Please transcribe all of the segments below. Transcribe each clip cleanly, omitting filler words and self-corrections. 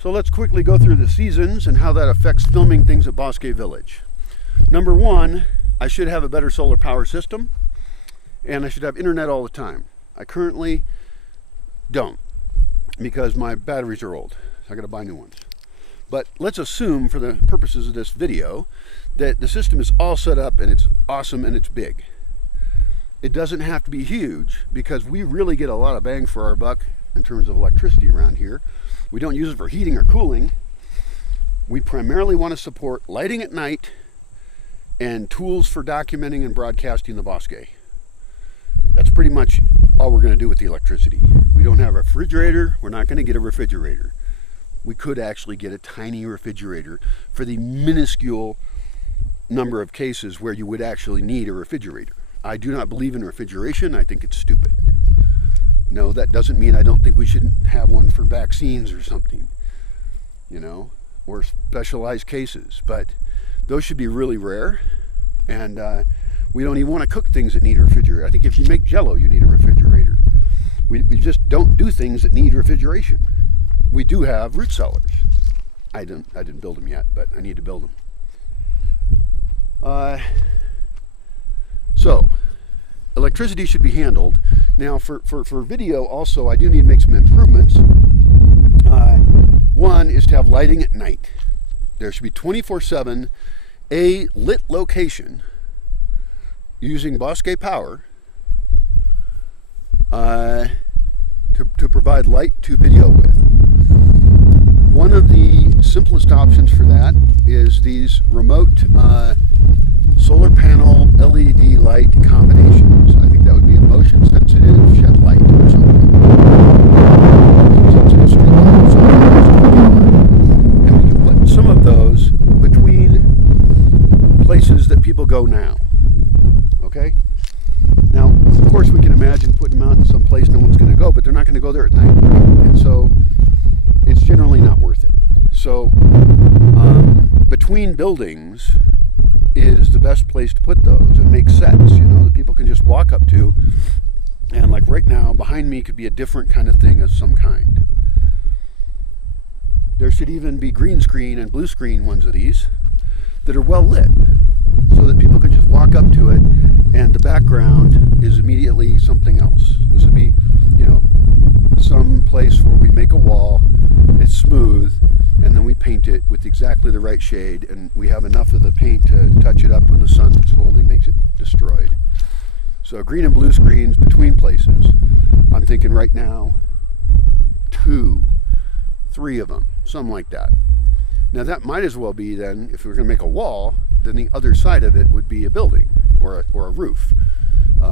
So let's quickly go through the seasons and how that affects filming things at Bosque Village. Number one, I should have a better solar power system, and I should have internet all the time. I currently don't, because my batteries are old. So I gotta buy new ones. But let's assume, for the purposes of this video, that the system is all set up and it's awesome and it's big. It doesn't have to be huge, because we really get a lot of bang for our buck in terms of electricity around here. We don't use it for heating or cooling. We primarily want to support lighting at night and tools for documenting and broadcasting the Bosque. That's pretty much all we're going to do with the electricity. We don't have a refrigerator. We're not going to get a refrigerator. We could actually get a tiny refrigerator for the minuscule number of cases where you would actually need a refrigerator. I do not believe in refrigeration. I think it's stupid. No, that doesn't mean I don't think we shouldn't have one for vaccines or something, you know, or specialized cases. But those should be really rare, and we don't even want to cook things that need a refrigerator. I think if you make Jell-O, you need a refrigerator. We just don't do things that need refrigeration. We do have root cellars. I didn't build them yet, but I need to build them. So electricity should be handled. Now for video also, I do need to make some improvements. One is to have lighting at night. There should be 24/7 a lit location using Bosque power to provide light to video with. One of the simplest options for that is these remote solar panel LED light combinations. I think that would be a motion sensitive shed light or something. Sensitive street light or something. And we can put some of those between places that people go now. Okay? Now, of course, we can imagine putting them out in some place no one's going to go, but they're not going to go there at night. And so it's generally not worth it. So between buildings is the best place to put those and make sets, you know, that people can just walk up to. And like right now, behind me could be a different kind of thing of some kind. There should even be green screen and blue screen ones of these that are well lit, so that people can just walk up to it and the background is immediately something else. This would be, you know, some place where we make a wall, it's smooth, and then we paint it with exactly the right shade, and we have enough of the paint to touch it up when the sun slowly makes it destroyed. So green and blue screens between places. I'm thinking right now 2, 3 of them, something like that. Now that might as well be then, if we're going to make a wall, then the other side of it would be a building or a roof,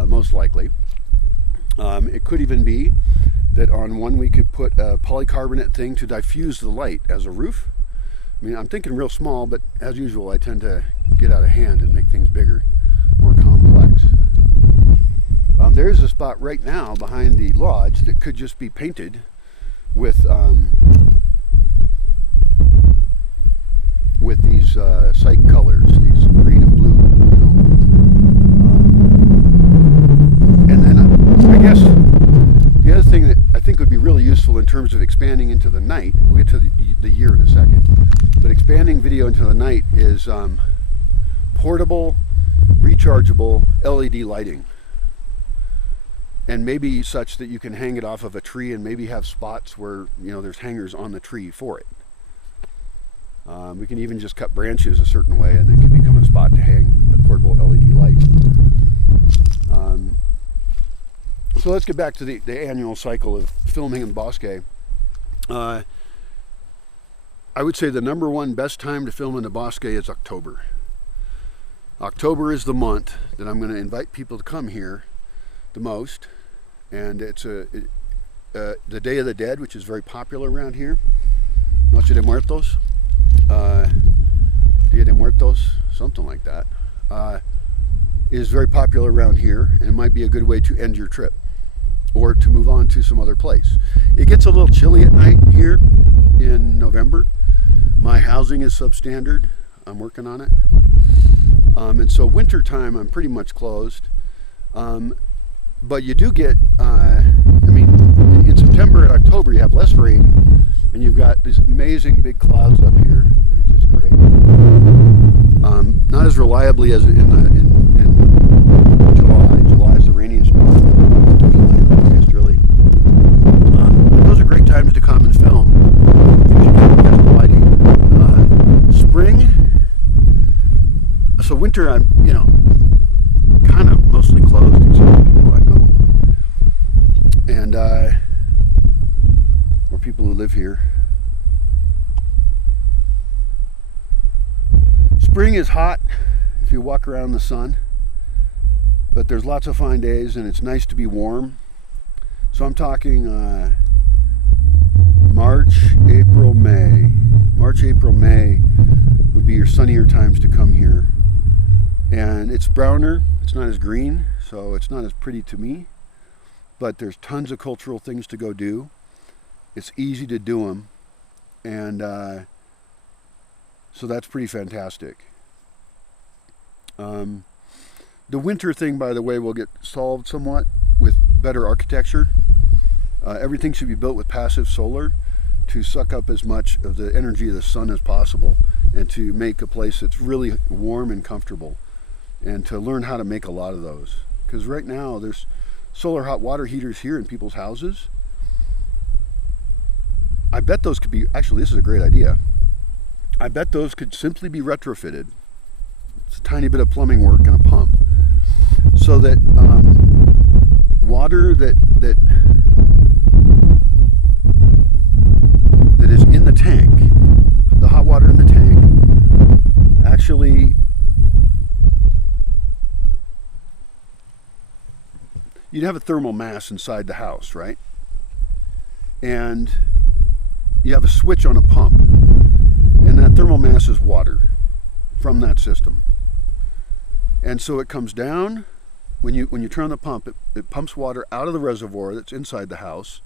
most likely. It could even be that on one we could put a polycarbonate thing to diffuse the light as a roof. I mean, I'm thinking real small, but as usual, I tend to get out of hand and make things bigger, more complex. There's a spot right now behind the lodge that could just be painted with these site colors, these green and blue, you know. And then I guess the other thing that I think would be really useful in terms of expanding into the night, we'll get to the year in a second, but expanding video into the night is portable, rechargeable LED lighting. And maybe such that you can hang it off of a tree and maybe have spots where, you know, there's hangers on the tree for it. We can even just cut branches a certain way and it can become a spot to hang the portable LED light. So let's get back to the annual cycle of filming in Bosque. I would say the number one best time to film in the Bosque is October. October is the month that I'm going to invite people to come here the most. And it's the Day of the Dead, which is very popular around here. Noche de Muertos. Dia de Muertos, something like that, is very popular around here, and it might be a good way to end your trip or to move on to some other place. It gets a little chilly at night here in November. My housing is substandard. I'm working on it. And so winter time I'm pretty much closed. But you do get, I mean, in September and October you have less rain, and And you've got these amazing big clouds up here that are just great. Not as reliably as in July. July is the rainiest month. July and August, really. But those are great times to come and film because you get the lighting. Spring. So winter, I'm kind of mostly closed except for people I know, and or people who live here. Spring is hot if you walk around in the sun, but there's lots of fine days and it's nice to be warm. So I'm talking March, April, May. March, April, May would be your sunnier times to come here. And it's browner, it's not as green, so it's not as pretty to me, but there's tons of cultural things to go do. It's easy to do them, and so that's pretty fantastic. The winter thing, by the way, will get solved somewhat with better architecture. Everything should be built with passive solar to suck up as much of the energy of the sun as possible and to make a place that's really warm and comfortable, and to learn how to make a lot of those. Because right now there's solar hot water heaters here in people's houses. I bet those could be, actually this is a great idea. I bet those could simply be retrofitted. It's a tiny bit of plumbing work and a pump, so that water that is in the tank, the hot water in the tank, actually you'd have a thermal mass inside the house, right? And you have a switch on a pump, and that thermal mass is water from that system. And so it comes down, when you turn on the pump, it pumps water out of the reservoir that's inside the house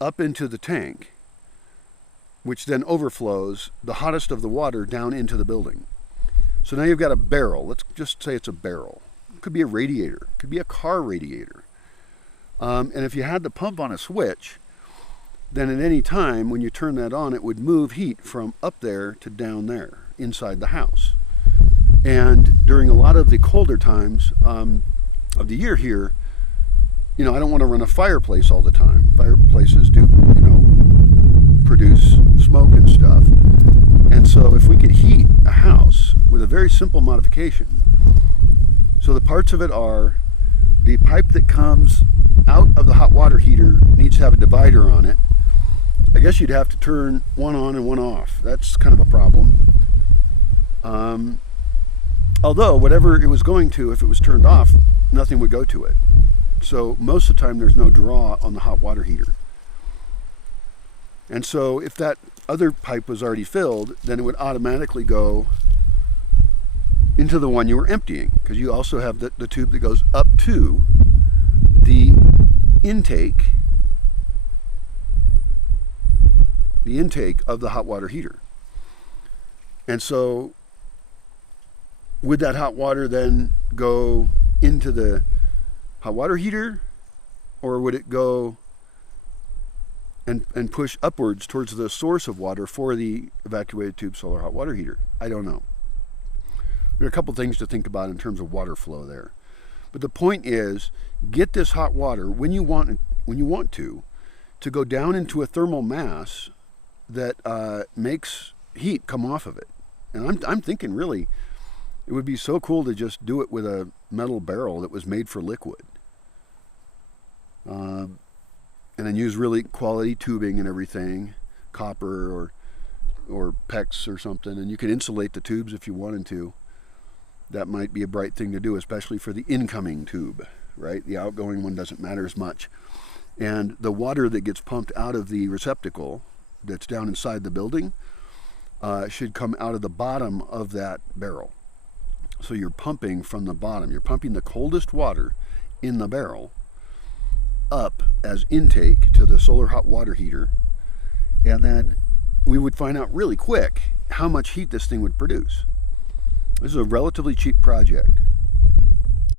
up into the tank, which then overflows the hottest of the water down into the building. So now you've got a barrel. Let's just say it's a barrel. It could be a radiator. It could be a car radiator. And if you had the pump on a switch, then at any time when you turn that on, it would move heat from up there to down there inside the house. And during a lot of the colder times of the year here, I don't want to run a fireplace all the time. Fireplaces do, produce smoke and stuff. And so if we could heat a house with a very simple modification, so the parts of it are the pipe that comes out of the hot water heater needs to have a divider on it. I guess you'd have to turn one on and one off. That's kind of a problem. Although whatever it was going to, if it was turned off, nothing would go to it. So most of the time there's no draw on the hot water heater. And so if that other pipe was already filled, then it would automatically go into the one you were emptying, because you also have the tube that goes up to the intake of the hot water heater. And so would that hot water then go into the hot water heater, or would it go and push upwards towards the source of water for the evacuated tube solar hot water heater? I don't know. There are a couple things to think about in terms of water flow there. But the point is, get this hot water when you want to go down into a thermal mass that makes heat come off of it. And I'm thinking really, it would be so cool to just do it with a metal barrel that was made for liquid. And then use really quality tubing and everything, copper or PEX or something, and you could insulate the tubes if you wanted to. That might be a bright thing to do, especially for the incoming tube, right? The outgoing one doesn't matter as much. And the water that gets pumped out of the receptacle that's down inside the building should come out of the bottom of that barrel. So you're pumping from the bottom. You're pumping the coldest water in the barrel up as intake to the solar hot water heater, and then we would find out really quick how much heat this thing would produce. This is a relatively cheap project.